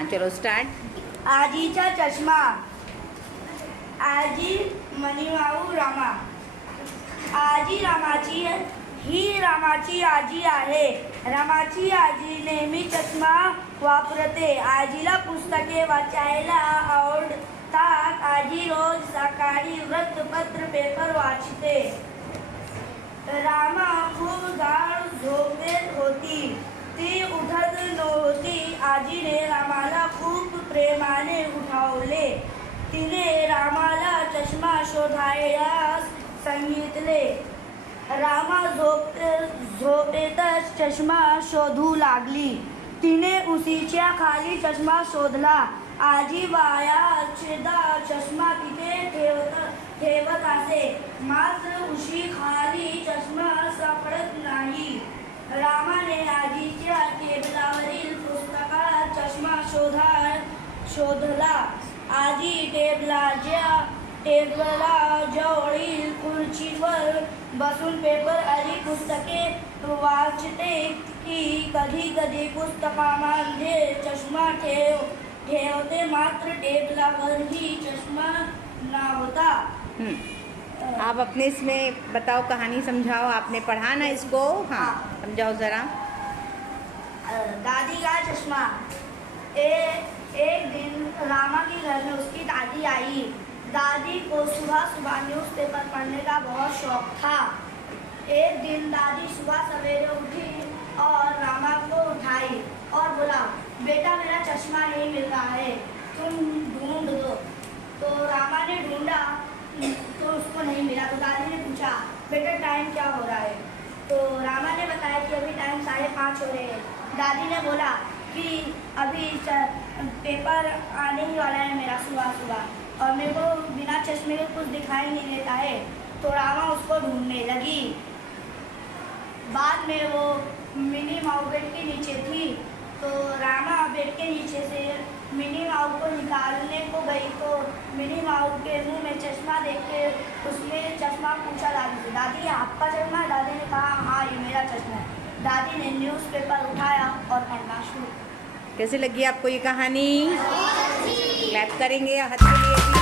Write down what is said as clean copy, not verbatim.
हाँ चलो स्टार्ट। आजीचा चष्मा। आजी मनीमाऊ रामा। आजी रामाची ही रामाची आजी आहे। रामाची आजी नेहमी चष्मा वापरते। आजीला पुस्तके वाचायला आवडतात। आजी रोज सकाळी वृत्तपत्र पेपर वाचते। रामा खूप गाढ झोपेत होती। ती उठत नव्हती। आजीने रामाला खूप प्रेमाने उठवले। तिने रामाला चष्मा शोधायला सांगितले। रामा झोपेतच चष्मा शोधू लागली। तिने उशीच्या खाली चष्मा शोधला। आजी वायाचेदा चष्मा तिथे ठेवत असे, मात्र उशी खाली चष्मा सापडत नाही। रामाने आजीच्या टेबलावरील पुस्तकात चष्मा शोधला। आजी टेबलाजवळील खुर्चीवर बसून पेपर आणि पुस्तके वाचते की कधी कधी पुस्तकामध्ये चष्मा ठेवते, मात्र टेबलावरही चष्मा नव्हता। आप अपने इसमें बताओ, कहानी समझाओ। आपने पढ़ा ना इसको? हाँ समझाओ ज़रा। दादी का चश्मा। एक दिन रामा के घर में उसकी दादी आई। दादी को सुबह सुबह न्यूज़पेपर पढ़ने का बहुत शौक था। एक दिन दादी सुबह सवेरे उठी और रामा को उठाई और बोला, बेटा मेरा चश्मा नहीं मिल रहा है, तुम ढूंढ दो। तो रामा ने ढूंढा तो उसको नहीं मिला। तो दादी ने पूछा, बेटा टाइम क्या हो रहा है? तो रामा ने बताया कि अभी टाइम 5:30 हो रहे हैं। दादी ने बोला कि अभी पेपर आने ही वाला है मेरा सुबह सुबह, और मेरे को बिना चश्मे के कुछ दिखाई नहीं देता है। तो रामा उसको ढूंढने लगी। बाद में वो मिनी माऊ बेड के नीचे थी। तो रामा बेड के नीचे से मिनी माऊ को निकालने को गई तो मिनी माऊ के मुंह में चश्मा देख के उसने चश्मा पूछा दादी से, दादी आपका चश्मा? दादी ने कहा, हाँ ये मेरा चश्मा है। दादी ने न्यूज़पेपर उठाया और पढ़ना शुरू। कैसे लगी आपको ये कहानी? क्लैप करेंगे हाथ के लिए भी।